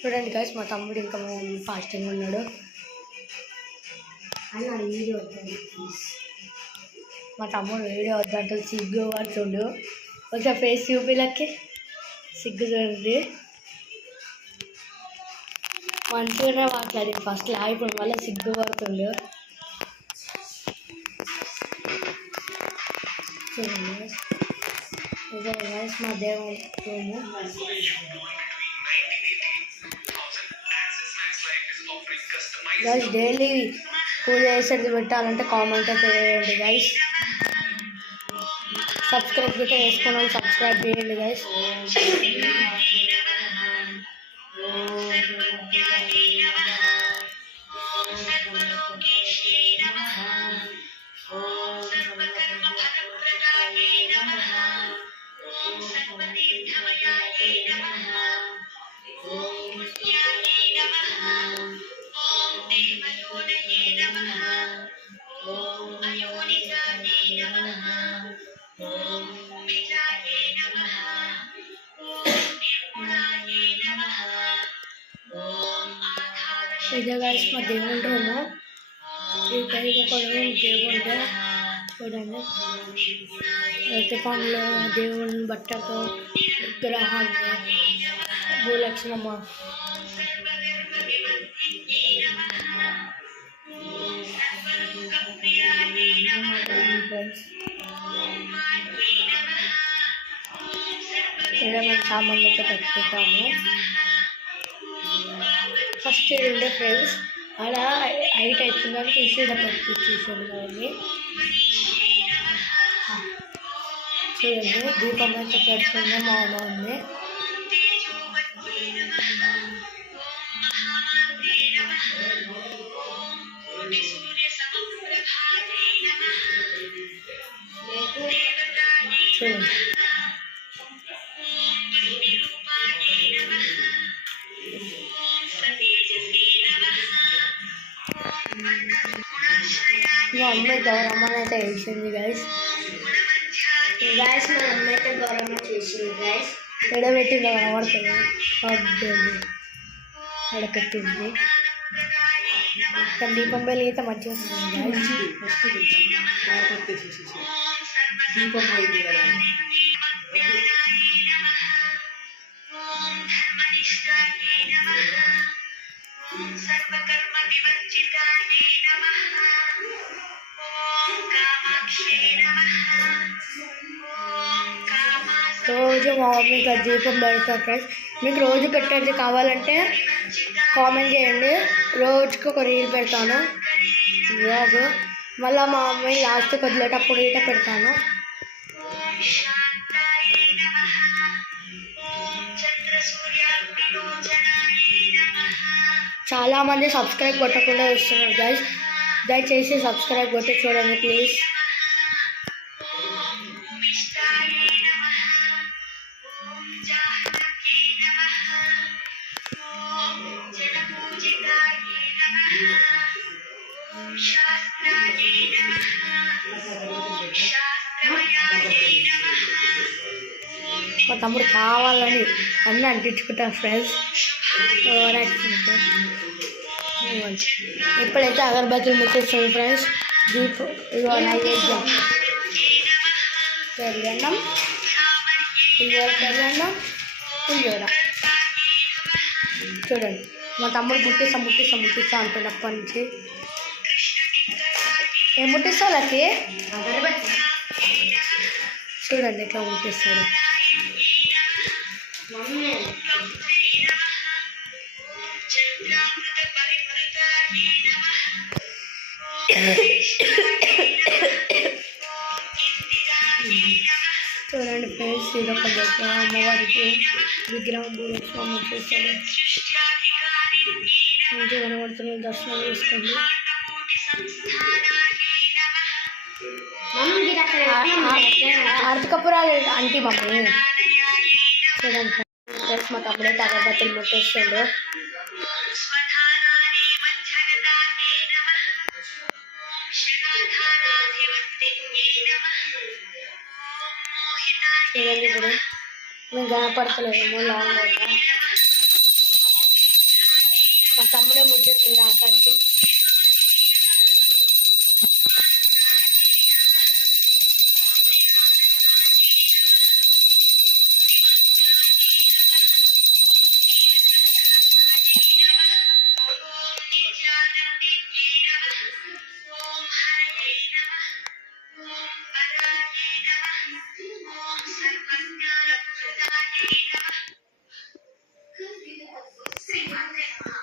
చూడండి గైస్, మా తమ్ముడు ఇంకా ఫాస్టింగ్ ఉన్నాడు. మా తమ్ముడు వీడియో వద్దంటూ సిగ్గు పడుతుండు. కొంచెం ఫేస్ చూపిలకి సిగ్గు చూడండి. మంచిగానే మాట్లాడింది ఫస్ట్ ఆగిపోయిన వల్ల సిగ్గు పడుతుండు. చూడండి ఇదే గైస్ మా దేవుని రూము. గైస్ డైలీ పూజ చేసేది పెట్టాలంటే కామెంట్ అయితే చేయండి గైస్. సబ్స్క్రైబ్ కూడా చేసుకున్నాను, సబ్స్క్రైబ్ చేయండి గైస్. ఇదే గైస్ మా దేవుని రూము. ఈ పైకి ఒక రూమ్ దేవుంటే చూడండి. రతిపండ్లు, దేవుని బట్టతో విగ్రహాన్ని, భూలక్ష్మమ్మ, ఇలా మేము సామాన్లతో పెట్టుకుంటాము. ఫస్ట్ ఉండే ఫ్రెండ్స్ అలా హైట్ అవుతుందని తీసేసాను కానీ చూడండి దీపం అయితే పెడుతుంది మా అమ్మ. చూడండి మా అమ్మాయి గౌరమ్మని అయితే వేసింది గైస్. మా అమ్మాయి అయితే గౌరమ్మ చేసింది గైస్. ఎడబెట్టింది కనబడుతుంది, ఎడపెట్టింది. కానీ దీపం బయలు అయితే మంచిగా దీపం పోయింది కదా. రోజు మా మమ్మీకి దీపం పెడతారు ఫ్రెండ్స్. మీకు రోజు పెట్టేది కావాలంటే కామెంట్ చేయండి. రోజుకి ఒక రీల్ పెడతాను బ్లాగ్. మళ్ళీ మా మమ్మీ లాస్ట్కి వదిలేటప్పుడు ఇట పెడతాను. చాలామంది సబ్స్క్రైబ్ కొట్టకుండా వస్తున్నారు గైస్. దయచేసి సబ్స్క్రైబ్ కొట్టి చూడండి ప్లీజ్. మా తమ్ముడు కావాలని అన్నీ అంటించుకుంటారు ఫ్రెండ్స్. ఇప్పుడైతే అగరబత్తులు ముట్టిస్తుంది ఫ్రెండ్స్. దీపం ఇదిగో నైవేద్యం, పెరుగన్నం, పులిహోర, పెరుగన్నం, పులిహోర. చూడండి మా తమ్ముడు ముట్టిస్తా అంటాడు అప్పటి నుంచి. ఏం ముట్టిస్తావు లకి? చూడండి ఎట్లా ముట్టిస్తాడు. చూడండి ఫ్రెండ్స్, ఇది ఒక దగ్గర అమ్మవారికి విగ్రహం భూలక్ష్మమ్మ చేశాడు. మంచిగా కనబడుతున్న దర్శనం చేసుకోండి. ఆర్తి కపురాలు అంటే మమ్మీ చూడండి ఫ్రెండ్స్ మా తమ్ముడైతే అగరబత్తులు ముట్టేస్తుండు. చూడండి ఇప్పుడు మేము కనపడతలేమో లాంగ్ అవుతా. మా తమ్ముడే ముట్టిస్తుంది అక్కడికి.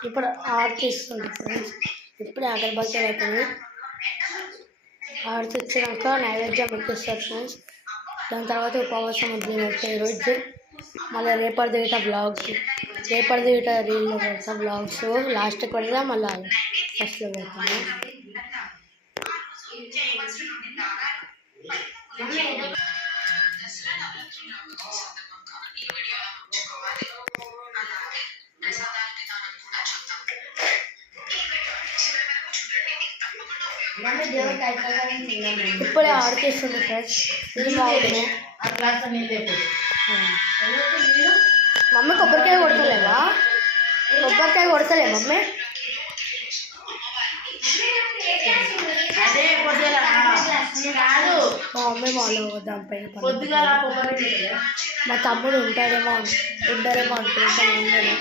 ఇప్పుడు ఆర్తి ఇస్తుంది ఫ్రెండ్స్. ఇప్పుడే అగరబత్తులు అవుతుంది. ఆర్తి ఇచ్చినాక నైవేద్యం పెట్టిస్తారు ఫ్రెండ్స్. దాని తర్వాత ఉపవాసం వదిలినట్టు ఈరోజు. మళ్ళీ రేపటి గిట బ్లాగ్స్, రేపటి గిట రీల్లో పెడతా బ్లాగ్స్. లాస్ట్కి పెడతా, మళ్ళీ ఫస్ట్లో పెడతాను. ఇప్పుడే ఆడిపిస్తుంది ఫ్రెండ్స్. ఇది బాగుంది. మమ్మీ కొబ్బరికాయ కొడతలేవా? కొబ్బరికాయ కొడతలే మమ్మీ? మా మమ్మీ వాళ్ళు దానిపై మా తమ్ముడు ఉంటాడేమో అనుకుంటాను. ఉండడు.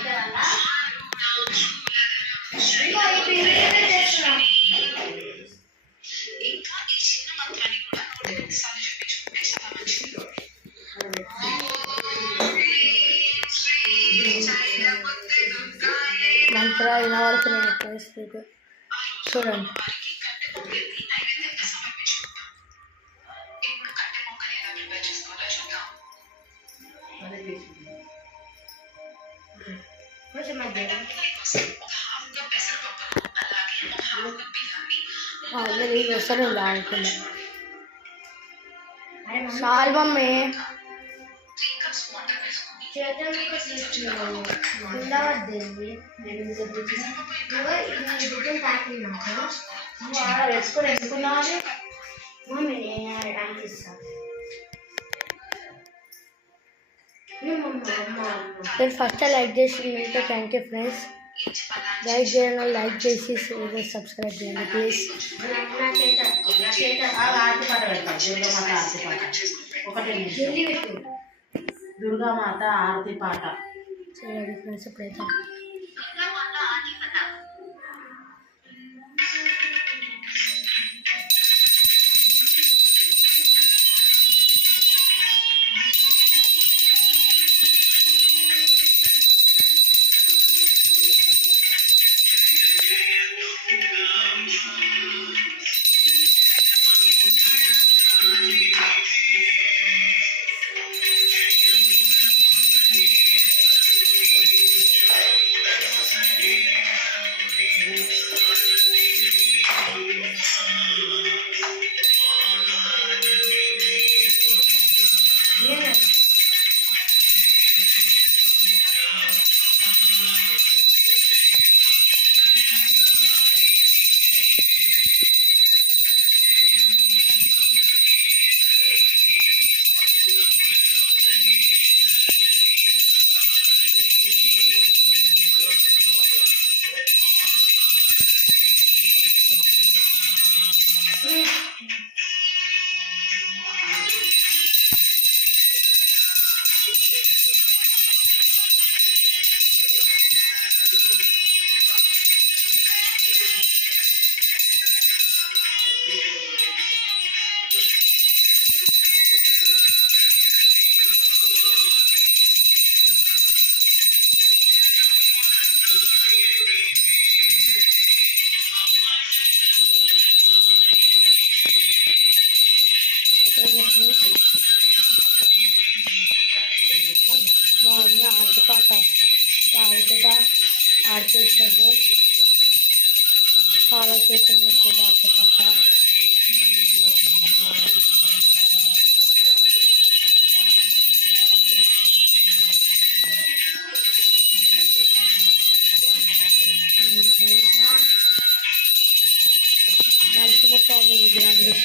మంత్ర వినబడుతున్నాయి ఫ్రెండ్స్ మీకు. చూడండి. నీళ్ళు వస్తాను అనుకున్నా. చాలు మమ్మీ. నేను ఫస్ట్ లైక్ చేసి థ్యాంక్ యూ ఫ్రెండ్స్. లైక్ చేయండి, లైక్ చేసి సబ్స్క్రైబ్ చేయండి ప్లీజ్. దుర్గామాత ఆరతి పాట చూడండి ఫ్రెండ్స్. ఇప్పుడైతే మా అమ్మ ఆటపాట ఆడుకుంటా ఆడిచేస్తుంది. చాలా సేపు వస్తుంది ఆటపాట.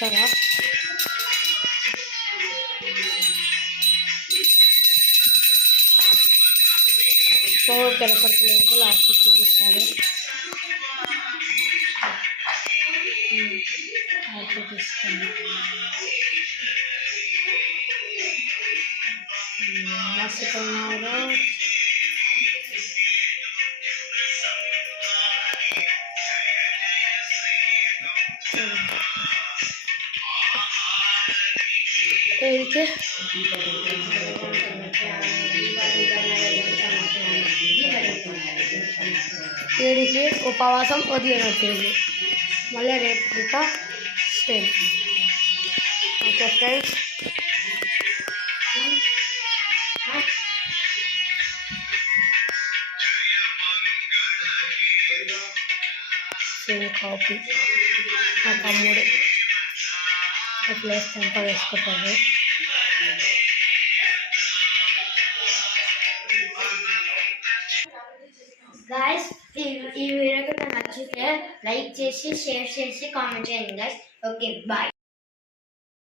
చూసారా? పవర్ కనపడలేదు, లాస్ట్ చూపిస్తారు. చూపిస్తాను. మస్తున్నారు. ఏంటి వీడికి ఉపవాసం వదిలినట్టుంది. మళ్ళీ రేపు ఇంకా same. Okay friends, same copy. మా తమ్ముడు ప్లేస్ టెంప వేసుకుంటాడు. గాయస్ ఈ వీడియో కనుక నచ్చితే లైక్ చేసి షేర్ చేసి కామెంట్ చేయండి గాయస్. Okay bye.